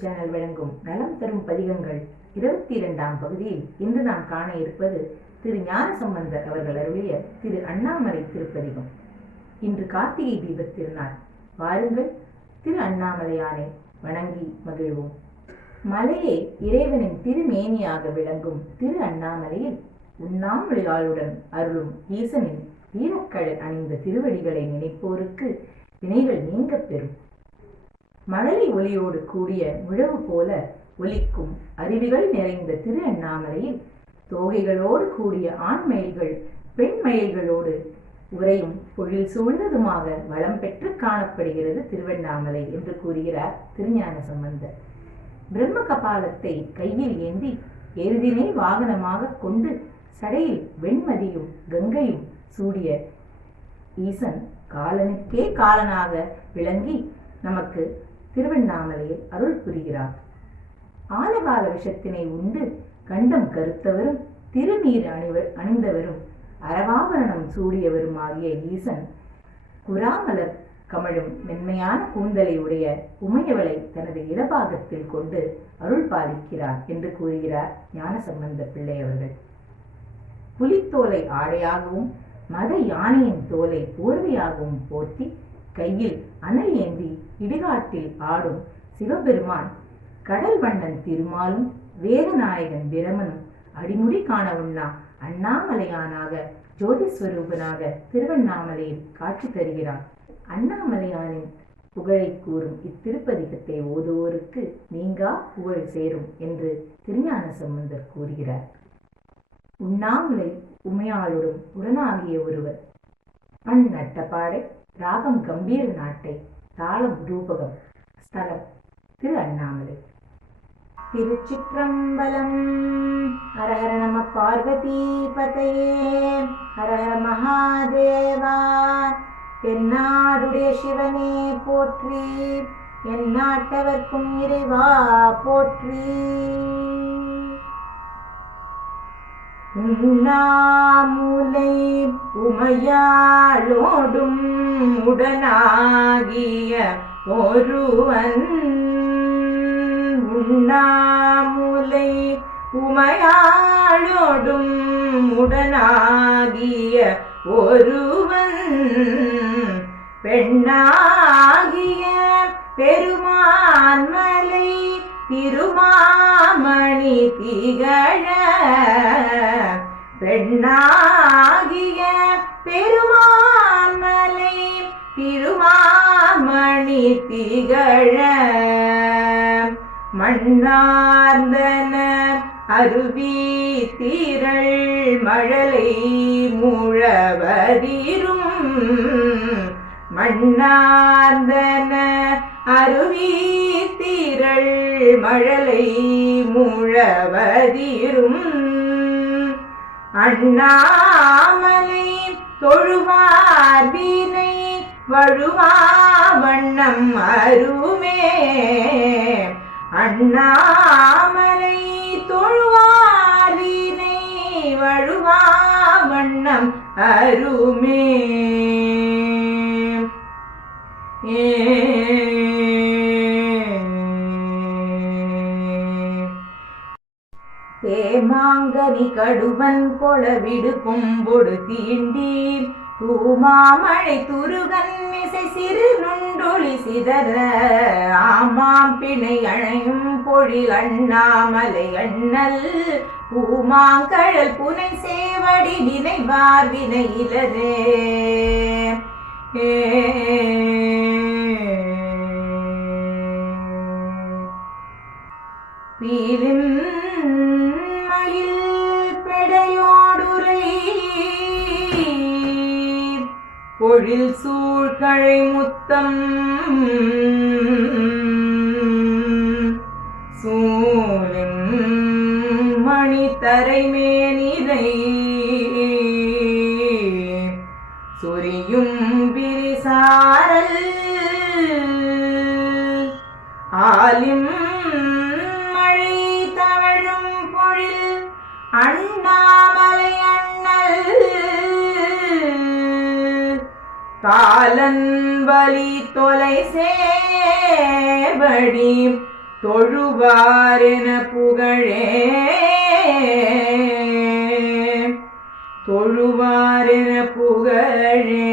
YouTube channel வழங்கும் நலம் தரும் பதிகங்கள். இருபத்தி இரண்டாம் பகுதியில் இன்று நாம் காண இருப்பது திரு ஞானசம்பந்தர் அவர்கள் அருளிய திரு அண்ணாமலை திருப்பதிகம். இன்று கார்த்திகை தீபத் திருநாள். வாருங்கள் திரு அண்ணாமலையானை வணங்கி மகிழ்வோம். மலையே இறைவனின் திருமேனியாக விளங்கும் திரு அண்ணாமலையில் உண்ணாமொழியாளுடன் அருளும் ஈசனின் வீரக்கழல் அணிந்த திருவடிகளை நினைப்போருக்கு வினைகள் நீங்க பெறும். மழலை ஒளியோடு கூடிய முழவு போல ஒலிக்கும் அருவிகள் நிறைந்த திரு அண்ணாமலையில் தோகைகளோடு கூடிய ஆண் மயில்கள் பெண் மயில்களோடு உரையும் பொழில் சூழ்ந்ததுமாக வளம் பெற்று காணப்படுகிறது திருவண்ணாமலை என்று கூறுகிறார் திருஞான சம்பந்தர் பிரம்ம கபாலத்தை கையில் ஏந்தி எருதினை வாகனமாக கொண்டு சடையில் வெண்மதியும் கங்கையும் சூடிய ஈசன் காலனுக்கே காலனாக விளங்கி நமக்கு திருவண்ணாமலையில் அருள் புரிகிறார். ஆலகால விஷத்தினை உண்டு கண்டம் கருத்தவரும் திருநீர் அணிவர் அணிந்தவரும் அரவாபரணம் சூடியவருமாகிய ஈசன் குராமலர் கமழும் மென்மையான கூந்தலை உடைய உமையவளை தனது இடபாகத்தில் கொண்டு அருள் பாலிக்கிறார் என்று கூறுகிறார் ஞானசம்பந்த பிள்ளை அவர்கள். புலித்தோலை ஆடையாகவும் மத யானையின் தோலை போர்வையாகவும் போர்த்தி கையில் அனல் ஏந்தி இடுகாட்டில் ஆடும் சிவபெருமான் கடல் வண்ணன் திருமாலும் வேதநாயகன் பிரமனும் அடிமுடி காண உண்ணா அண்ணாமலையானாக ஜோதிஸ்வரூபனாக திருவண்ணாமலையில் காட்சி தருகிறார். அண்ணாமலையானின் புகழை கூறும் இத்திருப்பதிகத்தை ஓதுவோருக்கு நீங்கா புகழ் சேரும் என்று திருஞான சம்பந்தர் கூறுகிறார். உண்ணாமலை உமையாளுடன் உடனாகிய ஒருவர் பண் நட்டப்பாடை ராகம் கம்பீர நாட்டை தாளம் ரூபகம் ஸ்தலம் திரு அண்ணாமலை. திருச்சிற்றம்பலம் ஹரஹர நம பார்வதி பதையே ஹரஹர மகாதேவா. தென்னாடுடைய சிவனே போற்றி என் நாட்டவர்க்கும் இறைவா போற்றி. உண்ணாமுலை உமையாளோடும் உடனாகிய ஒருவன் உண்ணாமுலை உமையாளோடும் உடனாகிய ஒருவன் பெண்ணாகிய பெருமான்மலை திருமாமணி திகழ பெண்ணாகிய பெருமாமலை திருமாமணி திகழ மண்ணார்ந்தன அருவி திரள் மழலை முழவதிரும் மண்ணார்ந்தன அருவி திரள் மழலை முழவதிரும். அண்ணாமலை தொழுவார் வீணை வழுவா வண்ணம் அருமே. அண்ணாமலை தொழுவாரினை வழுவா வண்ணம் அருமே. ஏ தேமாங்கனி கடுவன் கொளவிடு கொம்பொடு தீண்டீர். தூமாமழை துருகன் மிசை சிறு நுண்டொளி சிதற. ஆமாம் பிணை அணையும் பொழி அண்ணாமலை அண்ணல். பூமாங்கழல் புனை சேவடி நினைவார் வினையிலரே. பீலிம் தொழில் சூழ்கழை முத்தம். சூலிம் மணி தரைமேனிலை சொரியும் பிரிசாரல் ஆலிம் மழை தவழும் பொழில் அண்ணாம காலன் வலி தொலை சேபடி தொழுவாரென புகழே. தொழுவாரென புகழே.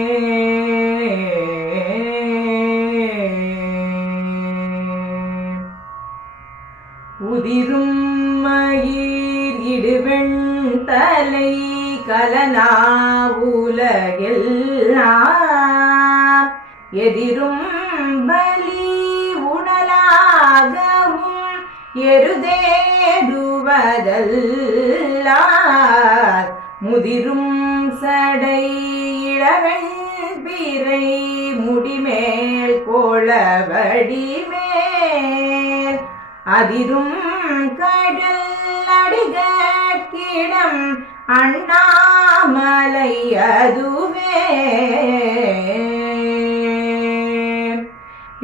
உதிரும் மயிர் இடுவெண் தலை கலனா உலகெல்லாம் எதிரும் பலி உணலாகவும் எருதேடுவதல்லார் முதிரும் சடை இளவெண் பிறை முடிமேல் கோளவடி மேல். அதிரும் கடல் அடிகிடம் அண்ணாமலை அதுவே.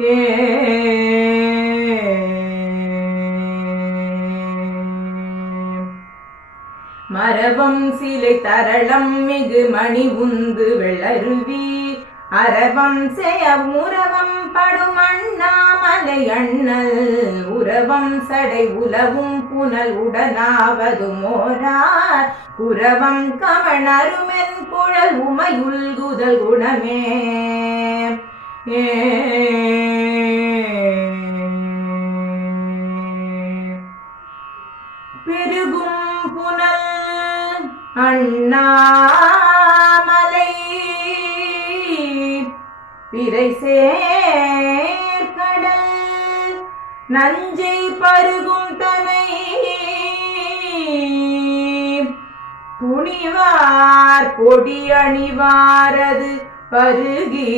ஏ. மரபம் சிலை தரளம் மிகு மணி உந்து வெள்ளருவி. அரவம் செய உறவம் படும் அண்ணாமலை அண்ணல். உறவம் சடை உலவும் புனல் உடனாவது மோரார். உறவம் கமணருமென் குழல் உமையுள்குதல் குணமே. பெருகும் புனல் அண்ணாமலை. பிறை கடல் நஞ்சை பருகும் தனை. துணிவார் பொடி அணிவாரது பருகி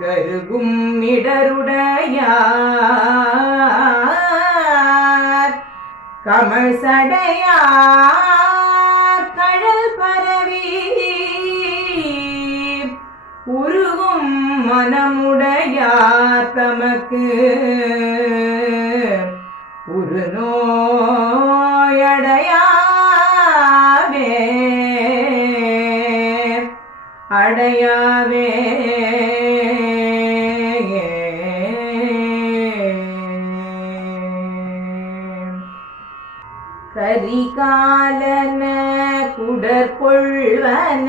கருகும் இடருடையார் கமல் சடையார் கழல் பரவி உருகும் மனமுடையார் தமக்கு. உருநோ அடையாவே கரிகாலன குடற்கொள்வன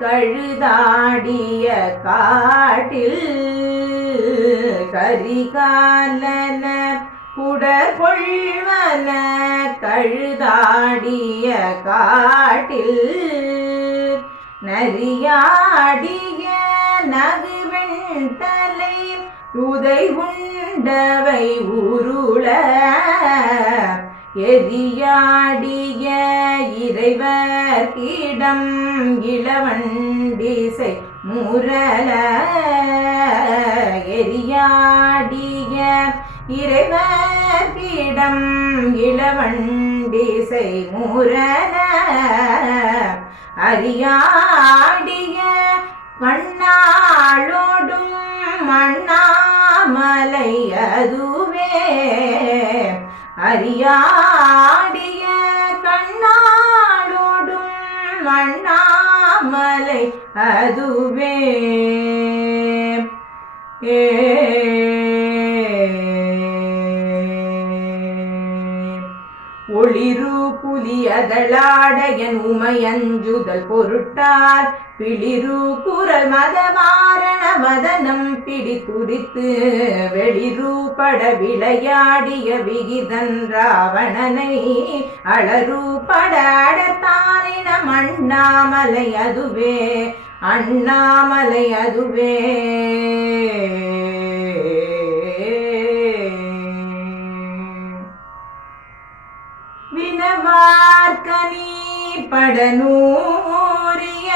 கழுதாடிய காட்டில் கரிகாலன குடற்கொள்வன கழுதாடிய காட்டில் நரியாடிய நகுவெண் தலை உதை உண்டவை உருள எரியாடிய இறைவர்கிடம் இளவண்டிசை முரல எரியாடிய இறைவர்கிடம் இளவண்டிசை முரல அறியாடிய மண்ணாளோடும் மண்ணாமலை அதுவே. அறியாடிய கண்ணாளோடும் மண்ணாமலை அதுவே. ஏ பிளியதளாடையன் உமையஞ்சுதல் பொருட்டார். பிளிரு குரல் மதவாரண வதனம் பிடித்துரித்து வெளிரு பட விளையாடிய விகிதன் ராவணனை அளரூபட பட அடத்தானின அண்ணாமலை அதுவே அண்ணாமலை அதுவே. வினவார்கனி படனூரிய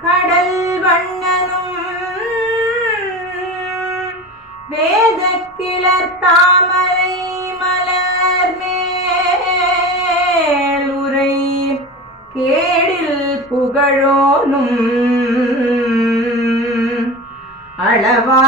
கடல் வண்ணனும் வேத கிளர் தாமரை மலர் மேலுரை கேடில் புகழோனும் அளவா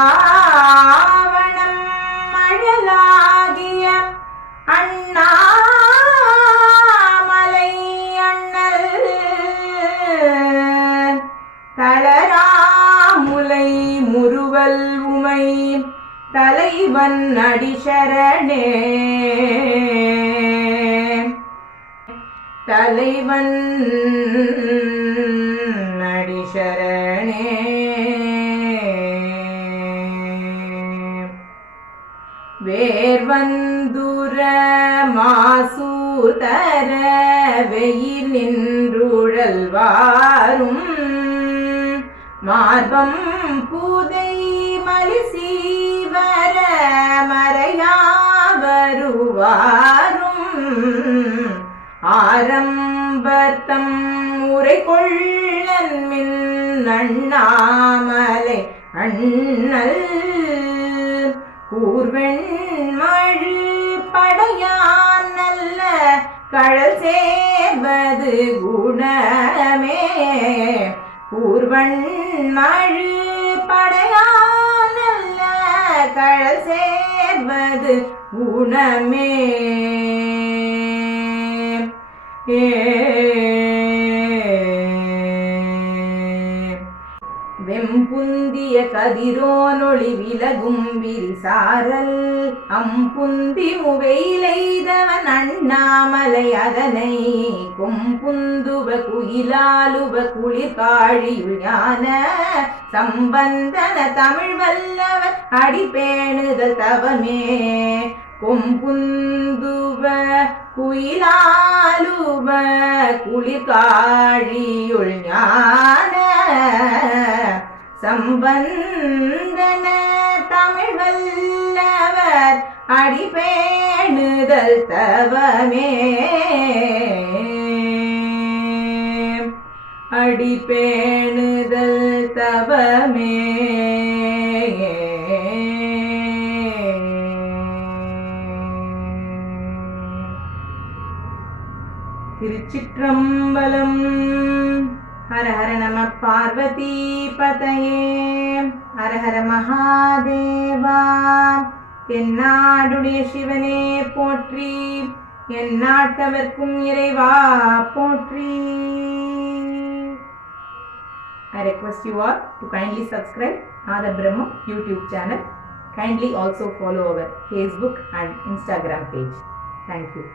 தலைவன் அடிசரணே வேர்வந்துர மாசூதர வெயில் நின்றுழல்வாரும். மார்பம் பூதை மலிசீவர மறையாவருவாரும். ஆரம்பத்தம் உரை கொள்ளன் மின் அண்ணாமலை அண்ணல். கூர்வெண்மழு படையான் நல்ல கழல் சேர்வது குணமே. கூர்வண்மழு படையான் நல்ல கழல் சேர்வது குணமே. வெம்புந்திய கதிரோனொளி விலகும் விரிசாரல் அம்புந்தி முவையிலைதவன் அண்ணாமலை அதனை கொம்புந்துவ குயிலாலுவ குளிர்காழியுள் ஞான சம்பந்தன தமிழ் வல்லவன் அடிப்பேணுதல் தவமே. கொம்புந்துவ குயிலாலுவ குளிர்காழியுள் ஞான சம்பந்தன தமிழ் வல்லவர் அடிபேணுதல் தவமே. அடிபேணுதல் தவமே. திருச்சிற்றம்பலம் ஹர ஹர நம பார்வதி பதையே ஹர ஹர மகாதேவா தென்னாடுடைய சிவனே போற்றி என் நாட்டவர்க்கும் இறைவா போற்றி I request you all to kindly subscribe Nada Brahma YouTube channel. Kindly also follow our Facebook and Instagram page. Thank you.